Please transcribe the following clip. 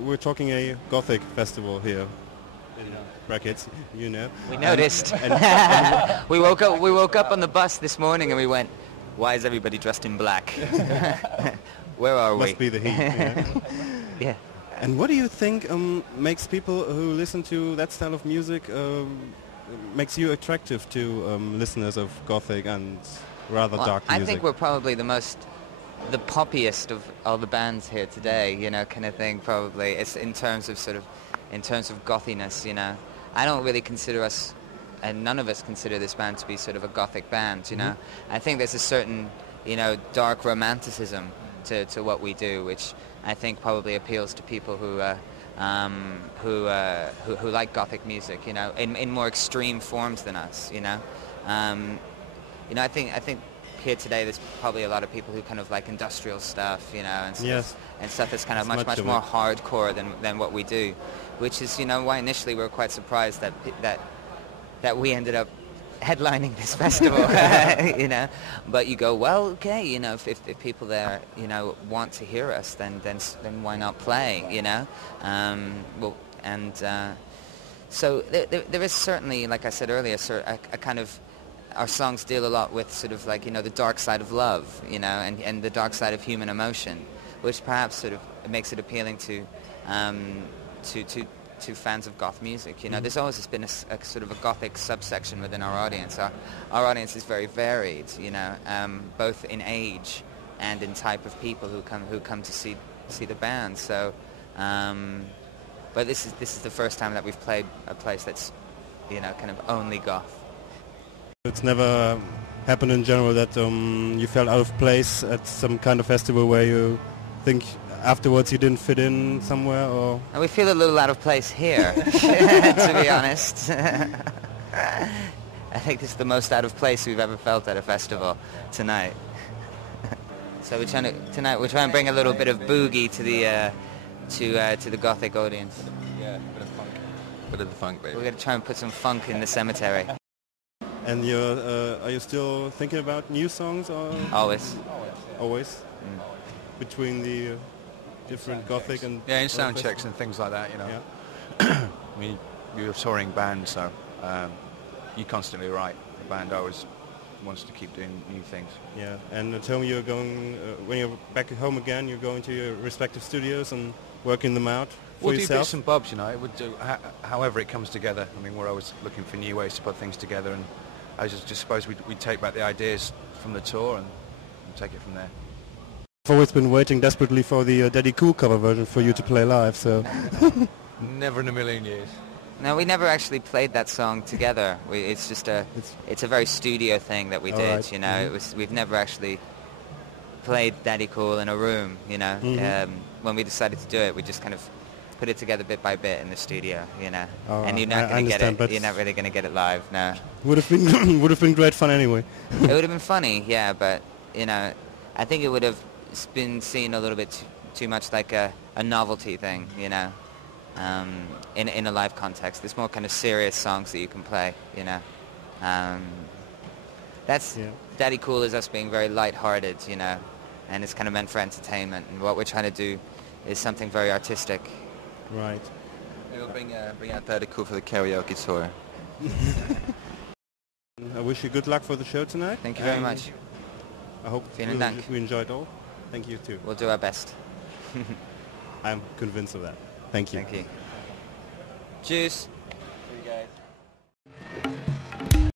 We're talking a Gothic festival here. In brackets, you know. We noticed. We woke up on the bus this morning and we went, why is everybody dressed in black? Where are we? Must be the heat. Yeah. Yeah. And what do you think makes people who listen to that style of music makes you attractive to listeners of Gothic and rather dark music? I think we're probably the poppiest of all the bands here today, you know, kind of thing. Probably it's in terms of gothiness, you know. I don't really consider us, and none of us consider this band to be sort of a Gothic band, you know. I think there's a certain, you know, dark romanticism to what we do, which I think probably appeals to people who like Gothic music, you know, in more extreme forms than us, you know. You know, I think here today there's probably a lot of people who kind of like industrial stuff, you know, and stuff that's kind of much more hardcore than what we do, which is, you know, why initially we were quite surprised that we ended up headlining this festival, you know. But you go, well, okay, you know, if people there, you know, want to hear us, then why not play, you know? So there is certainly, like I said earlier, a kind of, our songs deal a lot with sort of like, you know, the dark side of love, you know, and the dark side of human emotion, which perhaps sort of makes it appealing to fans of goth music. You know, there's always been a sort of a Gothic subsection within our audience. Our audience is very varied, you know, both in age and in type of people who come to see the band. So, but this is the first time that we've played a place that's, you know, kind of only goth. It's never happened in general that you felt out of place at some kind of festival where you think afterwards you didn't fit in somewhere, or? And we feel a little out of place here, to be honest. I think this is the most out of place we've ever felt at a festival tonight. So we're trying to bring a little bit of boogie to the Gothic audience. Yeah, bit of the funk, baby. We're going to try and put some funk in the cemetery. And are you still thinking about new songs, or? Always. Always? Between the different Gothic and... Yeah, in sound checks and things like that, you know. Yeah. I mean, you're a touring band, so you constantly write. The band always wants to keep doing new things. Yeah, and tell me, you're going, when you're back at home again, you're going to your respective studios and working them out for we'll yourself? We'll do bits and bobs, you know. It would do, however it comes together. I mean, we're always looking for new ways to put things together, and I just suppose we'd take back the ideas from the tour and take it from there. I've always been waiting desperately for the Daddy Cool cover version for you to play live, so... Never in a million years. No, we never actually played that song together. It's just it's a very studio thing that we did, right. You know. We've never actually played Daddy Cool in a room, you know. When we decided to do it, we just kind of put it together bit by bit in the studio, you know. And you're not going to get it. You're not really going to get it live, no. Would have been great fun anyway. It would have been funny, yeah, but you know, I think it would have been seen a little bit too much like a novelty thing, you know. In a live context, there's more kind of serious songs that you can play, you know. Daddy Cool is us being very light-hearted, you know, and it's kind of meant for entertainment. And what we're trying to do is something very artistic. Right. We'll bring out Daddy Cool for the karaoke tour. I wish you good luck for the show tonight. Thank you very much. I hope we enjoyed all. Thank you too. We'll do our best. I'm convinced of that. Thank you. Thank you. Cheers.